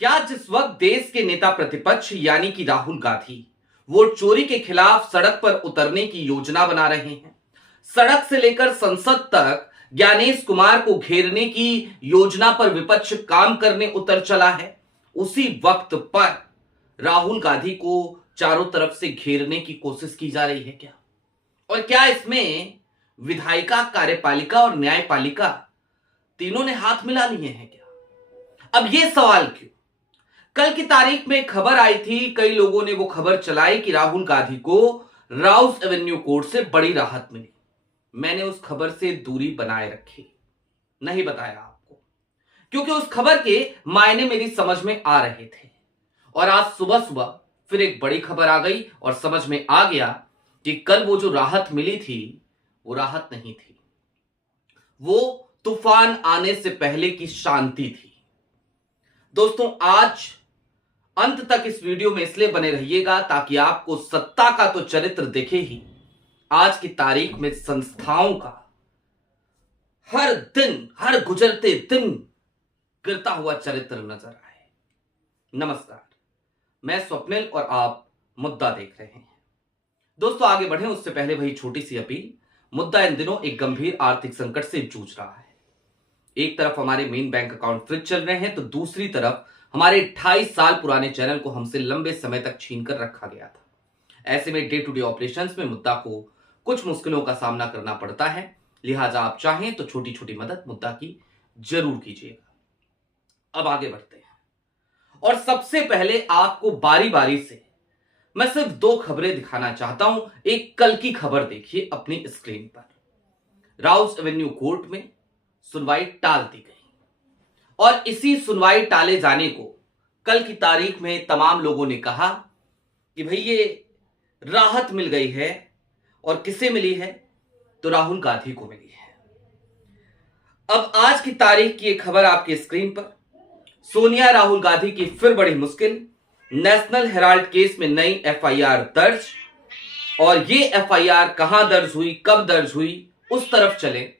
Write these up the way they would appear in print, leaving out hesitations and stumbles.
क्या जिस वक्त देश के नेता प्रतिपक्ष यानी कि राहुल गांधी वोट चोरी के खिलाफ सड़क पर उतरने की योजना बना रहे हैं, सड़क से लेकर संसद तक ज्ञानेश कुमार को घेरने की योजना पर विपक्ष काम करने उतर चला है, उसी वक्त पर राहुल गांधी को चारों तरफ से घेरने की कोशिश की जा रही है क्या? और क्या इसमें विधायिका, कार्यपालिका और न्यायपालिका तीनों ने हाथ मिला लिए हैं क्या? अब यह सवाल क्यों? कल की तारीख में खबर आई थी, कई लोगों ने वो खबर चलाई कि राहुल गांधी को राउस एवेन्यू कोर्ट से बड़ी राहत मिली। मैंने उस खबर से दूरी बनाए रखी, नहीं बताया आपको, क्योंकि उस खबर के मायने मेरी समझ में आ रहे थे। और आज सुबह सुबह फिर एक बड़ी खबर आ गई और समझ में आ गया कि कल वो जो राहत मिली थी वो राहत नहीं थी, वो तूफान आने से पहले की शांति थी। दोस्तों, आज अंत तक इस वीडियो में इसलिए बने रहिएगा ताकि आपको सत्ता का तो चरित्र दिखे ही, आज की तारीख में संस्थाओं का हर दिन, हर गुजरते दिन गिरता हुआ चरित्र नजर आए। नमस्कार, मैं स्वप्निल और आप मुद्दा देख रहे हैं। दोस्तों, आगे बढ़े उससे पहले वही छोटी सी अपील। मुद्दा इन दिनों एक गंभीर आर्थिक संकट से जूझ रहा है। एक तरफ हमारे मेन बैंक अकाउंट फ्रीज चल रहे हैं, तो दूसरी तरफ हमारे 28 साल पुराने चैनल को हमसे लंबे समय तक छीन कर रखा गया था। ऐसे में डे टू डे ऑपरेशंस में मुद्दा को कुछ मुश्किलों का सामना करना पड़ता है, लिहाजा आप चाहें तो छोटी छोटी मदद मुद्दा की जरूर कीजिएगा। अब आगे बढ़ते हैं और सबसे पहले आपको बारी बारी से मैं सिर्फ दो खबरें दिखाना चाहता हूं। एक कल की खबर देखिए अपनी स्क्रीन पर। राउस एवेन्यू कोर्ट में सुनवाई टाल दी गई और इसी सुनवाई टाले जाने को कल की तारीख में तमाम लोगों ने कहा कि भाई ये राहत मिल गई है। और किसे मिली है? तो राहुल गांधी को मिली है। अब आज की तारीख की एक खबर आपकी स्क्रीन पर। सोनिया राहुल गांधी की फिर बड़ी मुश्किल, नेशनल हेराल्ड केस में नई एफआईआर दर्ज। और ये एफआईआर कहां दर्ज हुई, कब दर्ज हुई, उस तरफ चले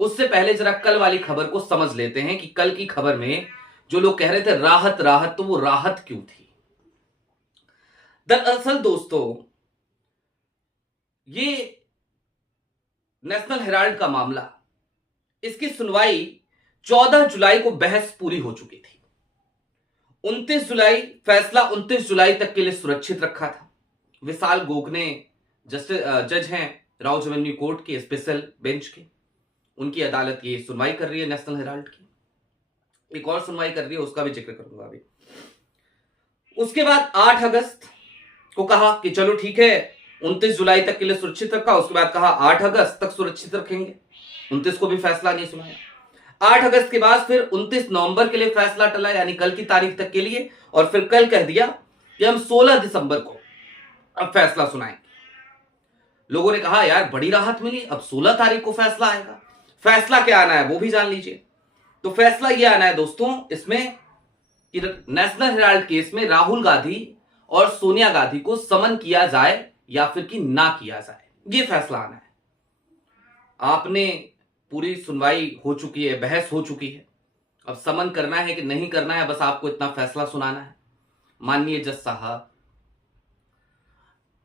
उससे पहले जरा कल वाली खबर को समझ लेते हैं कि कल की खबर में जो लोग कह रहे थे राहत राहत, तो वो राहत क्यों थी। दरअसल दोस्तों, ये नेशनल हेराल्ड का मामला, इसकी सुनवाई 14 जुलाई को बहस पूरी हो चुकी थी। 29 जुलाई फैसला 29 जुलाई तक के लिए सुरक्षित रखा था। विशाल गोगने जज हैं राउस एवेन्यू कोर्ट के स्पेशल बेंच के, उनकी अदालत ये सुनवाई कर रही है नेशनल हेराल्ड की। एक और सुनवाई कर रही है, उसका भी जिक्र करूंगा अभी। उसके बाद 8 अगस्त को कहा कि चलो ठीक है, 29 जुलाई तक के लिए सुरक्षित रखा। उसके बाद कहा 8 अगस्त तक सुरक्षित रखेंगे, 29 को भी फैसला नहीं सुनाया। 8 अगस्त के बाद फिर 29 नवंबर के लिए फैसला टला, यानी कल की तारीख तक के लिए। और फिर कल कह दिया कि हम 16 दिसंबर को अब फैसला सुनाएंगे। लोगों ने कहा यार बड़ी राहत मिली, अब 16 तारीख को फैसला आएगा। फैसला क्या आना है वो भी जान लीजिए। तो फैसला ये आना है दोस्तों इसमें कि नेशनल हेराल्ड केस में राहुल गांधी और सोनिया गांधी को समन किया जाए या फिर कि ना किया जाए, ये फैसला आना है। आपने पूरी सुनवाई हो चुकी है, बहस हो चुकी है, अब समन करना है कि नहीं करना है, बस आपको इतना फैसला सुनाना है। माननीय जज साहब,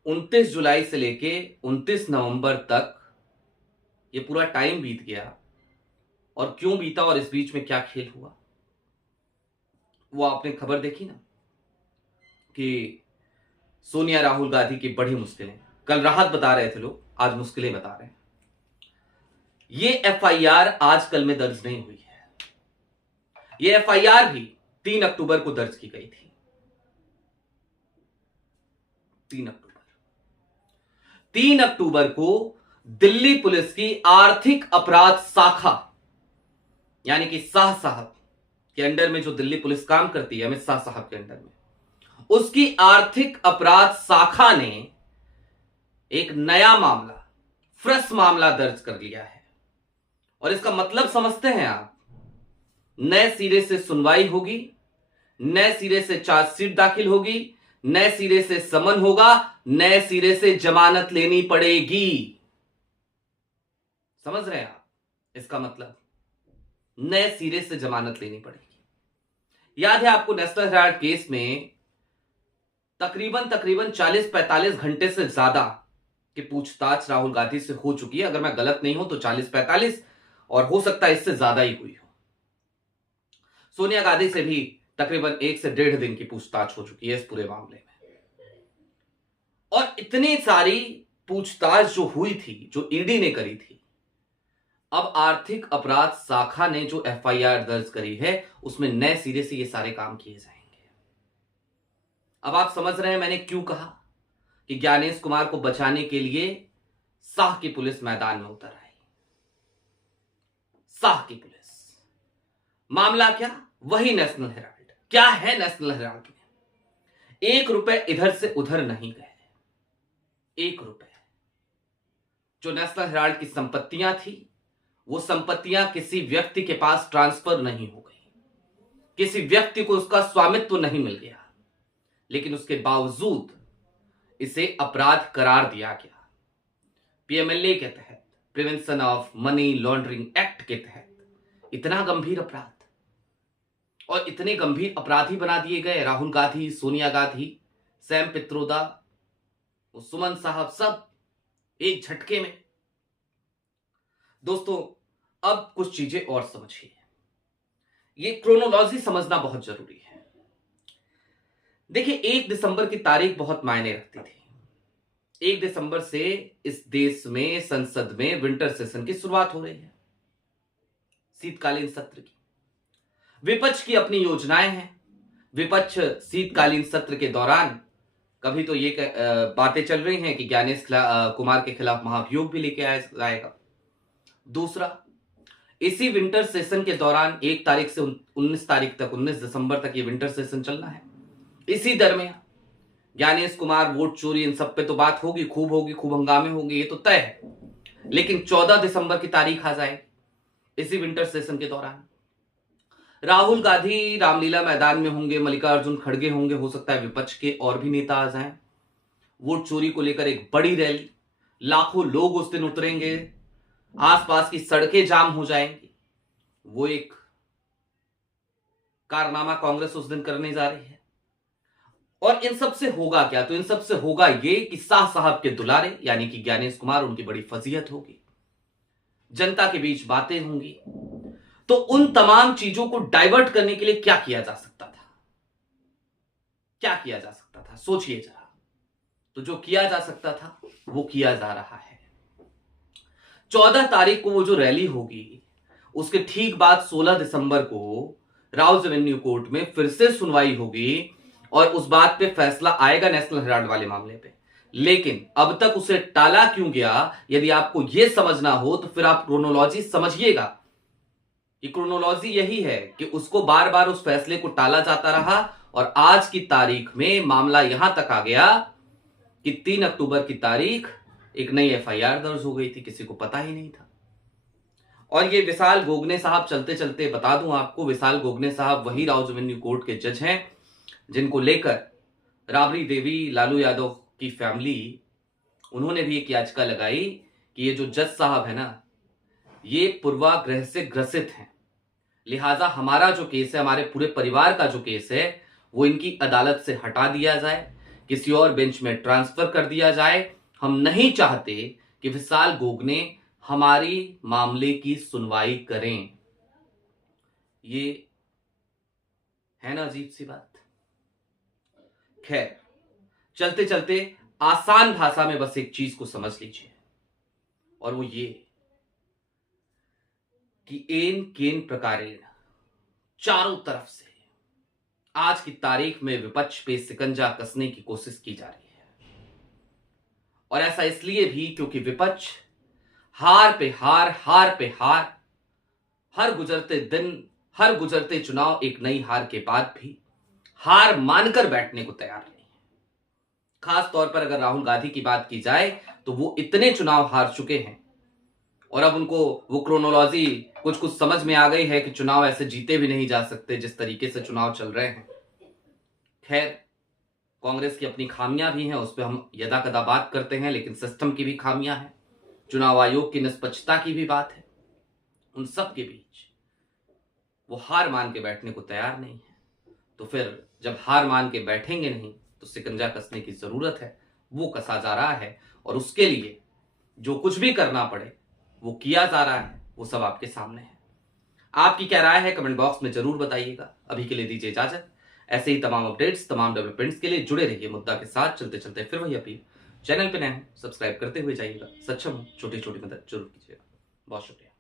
29 जुलाई से लेके 29 नवंबर तक ये पूरा टाइम बीत गया, और क्यों बीता और इस बीच में क्या खेल हुआ वो आपने खबर देखी ना, कि सोनिया राहुल गांधी की बड़ी मुश्किलें। कल राहत बता रहे थे लोग, आज मुश्किलें बता रहे हैं। ये एफआईआर आज कल में दर्ज नहीं हुई है। ये एफआईआर भी 3 अक्टूबर को दर्ज की गई थी। 3 अक्टूबर को दिल्ली पुलिस की आर्थिक अपराध शाखा, यानी कि शाह साहब के अंडर में जो दिल्ली पुलिस काम करती है, अमित शाह साहब के अंडर में, उसकी आर्थिक अपराध शाखा ने एक नया मामला, फ्रेश मामला दर्ज कर लिया है। और इसका मतलब समझते हैं आप? नए सिरे से सुनवाई होगी, नए सिरे से चार्जशीट दाखिल होगी, नए सिरे से समन होगा, नए सिरे से जमानत लेनी पड़ेगी। समझ रहे हैं आप इसका मतलब? नए सिरे से जमानत लेनी पड़ेगी। याद है आपको नेशनल हेराल्ड केस में तकरीबन 40-45 घंटे से ज्यादा की पूछताछ राहुल गांधी से हो चुकी है। अगर मैं गलत नहीं हूं तो 40-45, और हो सकता है इससे ज्यादा ही हुई हो। सोनिया गांधी से भी तकरीबन 1 से 1.5 दिन की पूछताछ हो चुकी है इस पूरे मामले में। और इतनी सारी पूछताछ जो हुई थी, जो ईडी ने करी थी, अब आर्थिक अपराध शाखा ने जो एफआईआर दर्ज करी है उसमें नए सिरे से ये सारे काम किए जाएंगे। अब आप समझ रहे हैं मैंने क्यों कहा कि ज्ञानेश कुमार को बचाने के लिए साह की पुलिस मैदान में उतर आई। साह की पुलिस, मामला क्या? वही नेशनल हेराल्ड। क्या है नेशनल हेराल्ड में? 1 रुपए इधर से उधर नहीं गए। 1 रुपए जो नेशनल हेराल्ड की संपत्तियां थी, वो संपत्तियां किसी व्यक्ति के पास ट्रांसफर नहीं हो गई, किसी व्यक्ति को उसका स्वामित्व नहीं मिल गया, लेकिन उसके बावजूद इसे अपराध करार दिया गया। पीएमएलए के तहत, prevention of money laundering act के तहत इतना गंभीर अपराध, और इतने गंभीर अपराधी बना दिए गए राहुल गांधी, सोनिया गांधी, सैम पित्रोदा, सुमन साहब, सब एक झटके में। दोस्तों अब कुछ चीजें और समझिए, ये क्रोनोलॉजी समझना बहुत जरूरी है। देखिए 1 दिसंबर की तारीख बहुत मायने रखती थी। 1 दिसंबर से इस देश में संसद में विंटर सेशन की शुरुआत हो रही है, शीतकालीन सत्र की। विपक्ष की अपनी योजनाएं हैं। विपक्ष शीतकालीन सत्र के दौरान कभी तो ये बातें चल रही हैं कि ज्ञानेश कुमार के खिलाफ महाभियोग भी लेके आएगा। दूसरा, इसी विंटर सेशन के दौरान 1 तारीख से 19 तारीख तक, 19 दिसंबर तक ये विंटर सेशन चलना है। इसी दरमियान ज्ञानेश कुमार, वोट चोरी, इन सब पे तो बात होगी, खूब हंगामे होंगे, ये तो तय है। लेकिन 14 दिसंबर की तारीख आ जाएगी इसी विंटर सेशन के दौरान। राहुल गांधी रामलीला मैदान में होंगे, मल्लिकार्जुन खड़गे होंगे, हो सकता है विपक्ष के और भी नेता आ जाएं। वोट चोरी को लेकर एक बड़ी रैली, लाखों लोग उस दिन उतरेंगे, आसपास की सड़कें जाम हो जाएंगी। वो एक कारनामा कांग्रेस उस दिन करने जा रही है। और इन सब से होगा क्या? तो इन सब से होगा ये कि शाह साहब के दुलारे यानी कि ज्ञानेश कुमार, उनकी बड़ी फजीहत होगी, जनता के बीच बातें होंगी। तो उन तमाम चीजों को डाइवर्ट करने के लिए क्या किया जा सकता था? क्या किया जा सकता था? सोचिए जरा। तो जो किया जा सकता था वो किया जा रहा है। 14 तारीख को वो जो रैली होगी, उसके ठीक बाद 16 दिसंबर को राउज एवेन्यू कोर्ट में फिर से सुनवाई होगी और उस बात पे फैसला आएगा नेशनल हेराल्ड वाले मामले पे। लेकिन अब तक उसे टाला क्यों गया? यदि आपको यह समझना हो तो फिर आप क्रोनोलॉजी समझिएगा। कि क्रोनोलॉजी यही है कि उसको बार बार उस फैसले को टाला जाता रहा और आज की तारीख में मामला यहां तक आ गया कि 3 अक्टूबर की तारीख एक नई एफआईआर दर्ज हो गई थी, किसी को पता ही नहीं था। और ये विशाल गोगने साहब, चलते चलते बता दूं आपको, विशाल गोगने साहब वही राउज एवेन्यू कोर्ट के जज हैं जिनको लेकर राबड़ी देवी, लालू यादव की फैमिली, उन्होंने भी एक याचिका लगाई कि ये जो जज साहब है ना, ये पूर्वाग्रह से ग्रसित हैं, लिहाजा हमारा जो केस है, हमारे पूरे परिवार का जो केस है, वो इनकी अदालत से हटा दिया जाए, किसी और बेंच में ट्रांसफर कर दिया जाए। हम नहीं चाहते कि विशाल गोगने हमारी मामले की सुनवाई करें। ये है ना अजीब सी बात। खैर, चलते चलते आसान भाषा में बस एक चीज को समझ लीजिए, और वो ये कि एन केन प्रकारेण चारों तरफ से आज की तारीख में विपक्ष पे सिकंजा कसने की कोशिश की जा रही है। और ऐसा इसलिए भी क्योंकि विपक्ष हार पे हार, हार पे हार, हर गुजरते दिन, हर गुजरते चुनाव एक नई हार के बाद भी हार मानकर बैठने को तैयार नहीं है। खास तौर पर अगर राहुल गांधी की बात की जाए तो वो इतने चुनाव हार चुके हैं और अब उनको वो क्रोनोलॉजी कुछ कुछ समझ में आ गई है कि चुनाव ऐसे जीते भी नहीं जा सकते जिस तरीके से चुनाव चल रहे हैं। खैर, कांग्रेस की अपनी खामियां भी हैं, उस पर हम यदा कदा बात करते हैं, लेकिन सिस्टम की भी खामियां हैं, चुनाव आयोग की निष्पक्षता की भी बात है। उन सब के बीच वो हार मान के बैठने को तैयार नहीं है। तो फिर जब हार मान के बैठेंगे नहीं तो शिकंजा कसने की जरूरत है, वो कसा जा रहा है और उसके लिए जो कुछ भी करना पड़े वो किया जा रहा है। वो सब आपके सामने है। आपकी क्या राय है कमेंट बॉक्स में जरूर बताइएगा। अभी के लिए दीजिए इजाजत। ऐसे ही तमाम अपडेट्स, तमाम डेवलपमेंट्स के लिए जुड़े रहिए मुद्दा के साथ। चलते चलते फिर वही अपील, चैनल पे नए हैं सब्सक्राइब करते हुए जाइएगा। सक्षम छोटी छोटी मदद जरूर कीजिएगा। बहुत शुक्रिया।